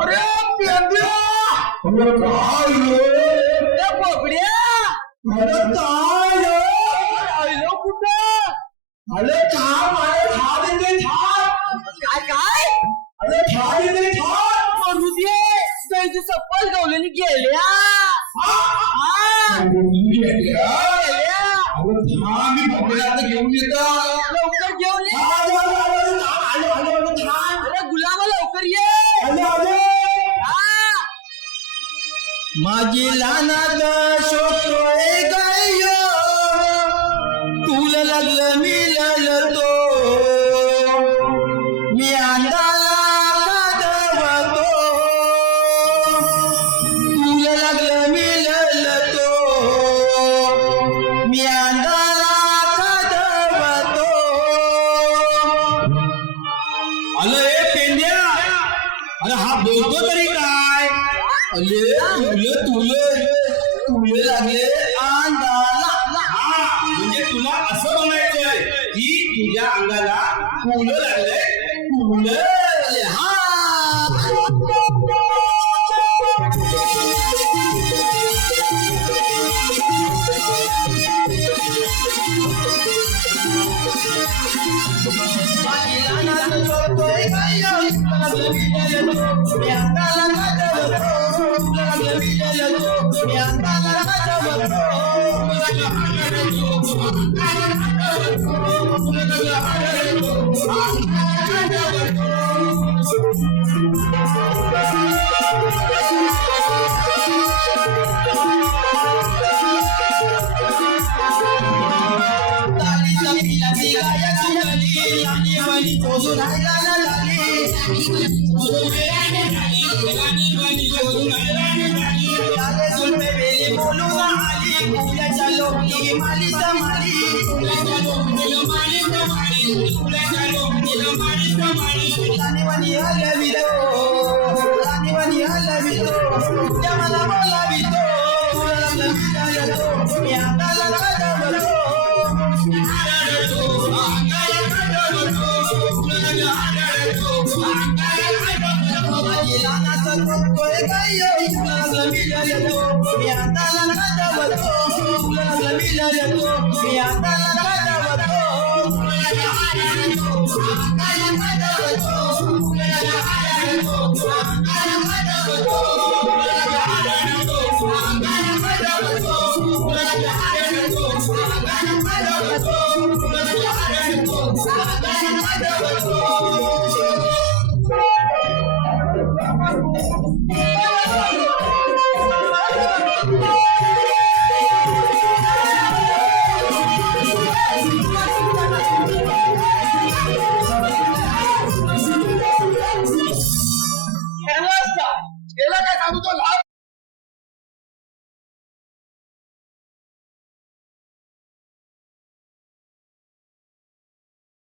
अरे पेंद्या अरे काय रे बोबड्या अरे काय आलो कुठं अरे थांब अरे थांब इथे थांब काय काय अरे थांब इथे थांब म्हणू दे त्यांची चप्पल गवलेली गेल्या गेल्या अरे थांब मी बघण्यात घेऊन येतो लवकर घेऊन ये अरे गुलामा लवकर ये माझी लहानात शोधतोय गायो तुला लागलं मी लढतो मी अंधाला कादवतो तुला लागलं मी लढतो मी अंधाला कादवतो आलं ए पेंड्या अरे हा बोलतो तरी काय अले तुले लागले अंगाला म्हणजे तुला असं म्हणायचंय की तुझ्या अंगाला फुलं लागले फुलं Oh,